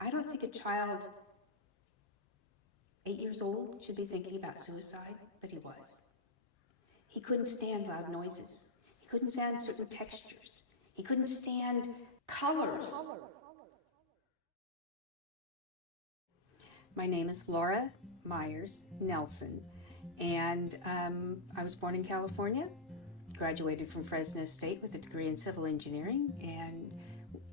I don't think a child 8 years old should be thinking about suicide, but he was. He couldn't stand loud noises. He couldn't stand certain textures. He couldn't stand colors. My name is Laura Myers Nelson, and I was born in California, graduated from Fresno State with a degree in civil engineering, and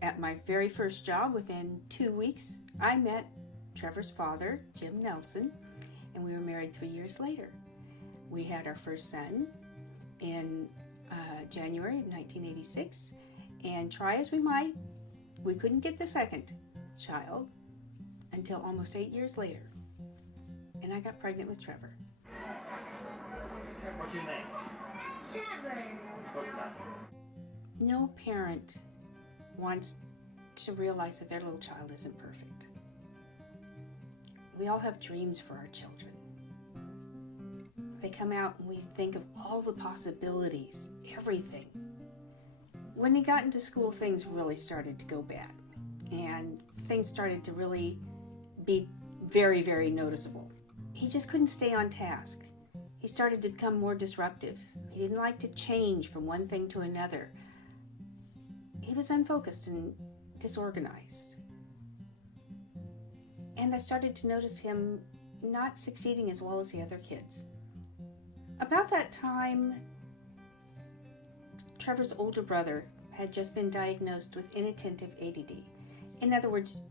at my very first job, within 2 weeks, I met Trevor's father, Jim Nelson, and we were married 3 years later. We had our first son in January of 1986, and try as we might, we couldn't get the second child until almost 8 years later, and I got pregnant with Trevor. What's your name? Trevor. What's that? No parent wants to realize that their little child isn't perfect. We all have dreams for our children. They come out and we think of all the possibilities, everything. When he got into school, things really started to go bad, and things started to really be very, very noticeable. He just couldn't stay on task. He started to become more disruptive. He didn't like to change from one thing to another. He was unfocused and disorganized. And I started to notice him not succeeding as well as the other kids. About that time, Trevor's older brother had just been diagnosed with inattentive ADD. In other words,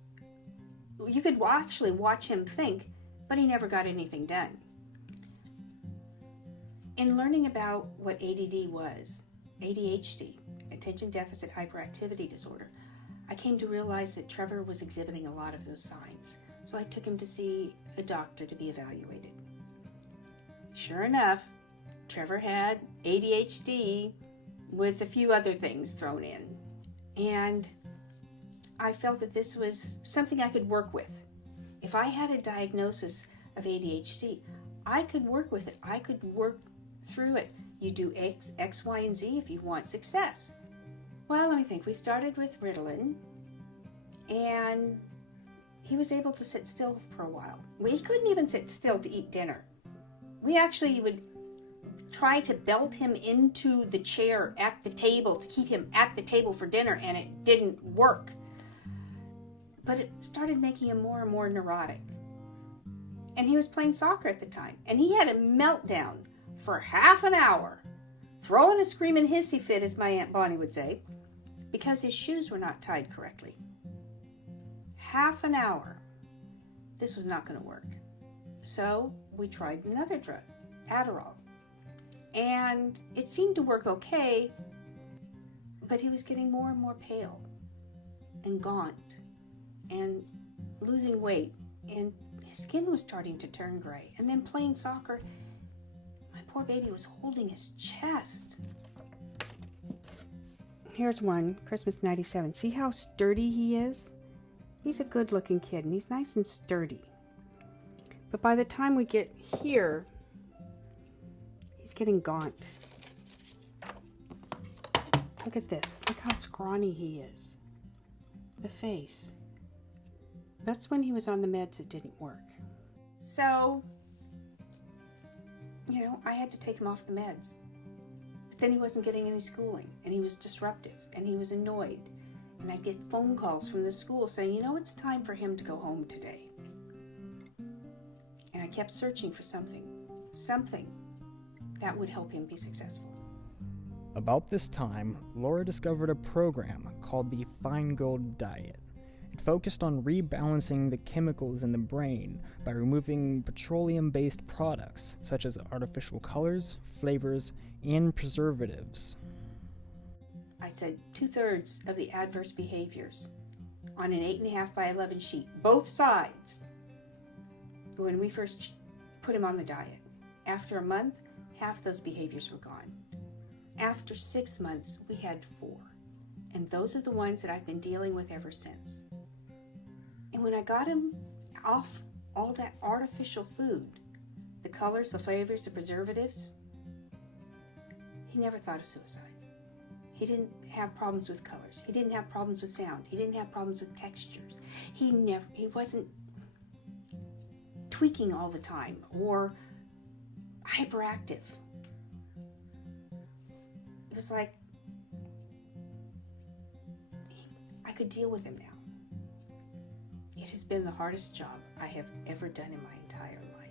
you could actually watch him think, but he never got anything done. In learning about what ADD was, ADHD, Attention Deficit Hyperactivity Disorder, I came to realize that Trevor was exhibiting a lot of those signs. So I took him to see a doctor to be evaluated. Sure enough, Trevor had ADHD with a few other things thrown in. And I felt that this was something I could work with. If I had a diagnosis of ADHD, I could work with it. I could work through it. You do X, Y, and Z if you want success. Well, let me think. We started with Ritalin, and he was able to sit still for a while. He couldn't even sit still to eat dinner. We actually would try to belt him into the chair at the table to keep him at the table for dinner, and it didn't work. But it started making him more and more neurotic. And he was playing soccer at the time, and he had a meltdown for half an hour, throwing a screaming hissy fit, as my Aunt Bonnie would say, because his shoes were not tied correctly. Half an hour. This was not going to work. So we tried another drug, Adderall. And it seemed to work okay, but he was getting more and more pale and gaunt and losing weight, and his skin was starting to turn gray. And then playing soccer, my poor baby was holding his chest. Here's one, Christmas '97. See how sturdy he is? He's a good-looking kid, and he's nice and sturdy. But by the time we get here, he's getting gaunt. Look at this. Look how scrawny he is. The face. That's when he was on the meds that didn't work. So, I had to take him off the meds. But then he wasn't getting any schooling, and he was disruptive, and he was annoyed. And I'd get phone calls from the school saying, it's time for him to go home today. And I kept searching for something that would help him be successful. About this time, Laura discovered a program called the Feingold Diet. It focused on rebalancing the chemicals in the brain by removing petroleum-based products such as artificial colors, flavors, and preservatives. I said 2/3 of the adverse behaviors on an 8.5 by 11 sheet, both sides, when we first put him on the diet. After a month, half those behaviors were gone. After 6 months, we had 4. And those are the ones that I've been dealing with ever since. And when I got him off all that artificial food, the colors, the flavors, the preservatives, he never thought of suicide. He didn't have problems with colors. He didn't have problems with sound. He didn't have problems with textures. He wasn't tweaking all the time or hyperactive. It was like I could deal with him now. It has been the hardest job I have ever done in my entire life.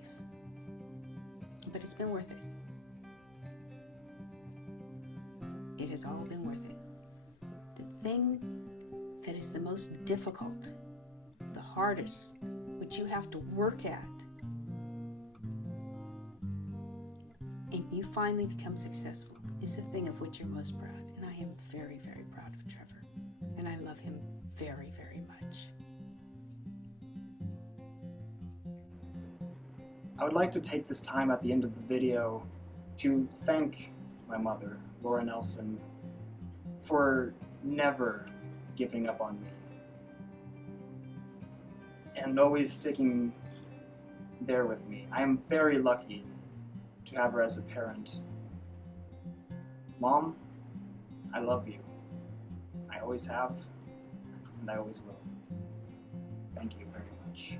But it's been worth it. It has all been worth it. The thing that is the most difficult, the hardest, which you have to work at, and you finally become successful, is the thing of which you're most proud. And I am very, very proud of Trevor. And I love him very, very much. I would like to take this time at the end of the video to thank my mother, Laura Nelson, for never giving up on me and always sticking there with me. I am very lucky to have her as a parent. Mom, I love you. I always have, and I always will. Thank you very much.